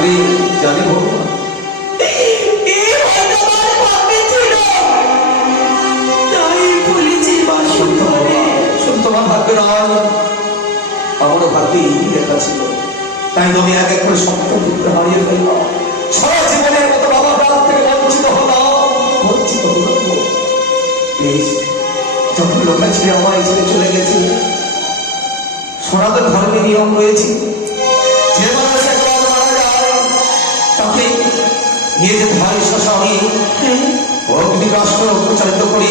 আমি জানি ভগবান আমারও ভাগ্যে এই তাই তুমি এক এক করে সমস্ত পুত্র হারিয়ে ফেললাম। সারা আমার ছেড়ে চলে গেছে সনাতন ধর্মের নিয়ম রয়েছে নিয়ে ভাই শাসন শ্মশানে অগ্নি রাষ্ট্র প্রচারিত করে।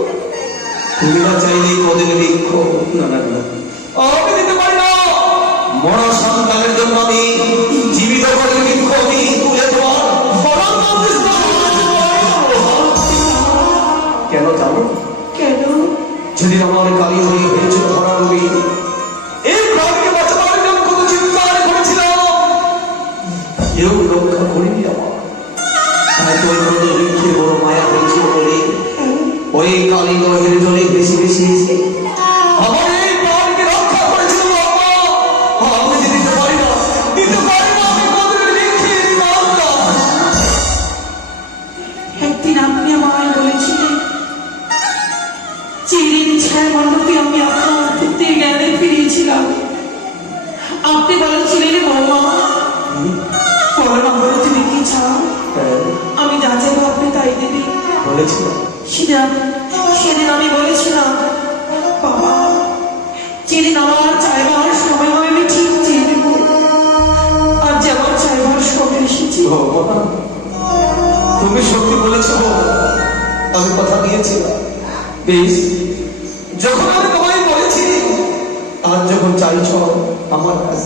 তুমি না চাইলেই পদের বৃক্ষ না না না আমি দিতে পারি না। মরা সন্তানের জন্য আমি জীবিত করে বৃক্ষ আমি তুলে তোমার করব। কেন জানো? কেন? যেদিন আমার কালী হয়ে হয়েছিল ধরা রবি এই প্রাণীকে বাঁচাবার জন্য কত চিন্তা করেছিলাম। কেউ রক্ষা করিনি আমার। তাই তো ওই বৃক্ষে বড় মায়া হয়েছিল বলে ওই কালী দহের জলে বেশি বেশি এসে আমার এই প্রাণীকে রক্ষা করেছিল আমি যে দিতে পারি না দিতে পারি না আমি কত বৃক্ষে দিতাম একদিন আপনি আমায় বলেছিলেন চিরির ছায়া মণ্ডপে আমি আপনার ভূতের জ্ঞানে ফিরিয়েছিলাম। আপনি বলেছিলেন বৌমা পরম বলে তুমি কি চাও? আমি যা চাইব আপনি তাই দেবে বলেছিল সেদিন আমি বলেছিলাম, বাবা সময় আর যে আমার চাইবার তুমি সত্যি বলেছ? আমি কথা দিয়েছিলাম বেশ, যখন আমি তোমায় বলেছি, আজ যখন চাইছ, আমার কাছ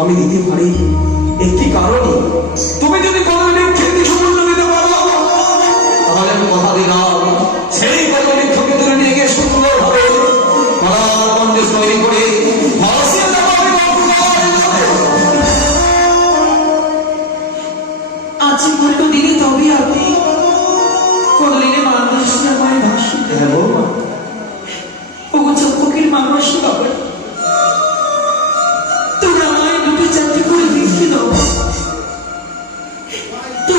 আমি দিতে পারি একটি কারণই তুমি যদি কদর Tu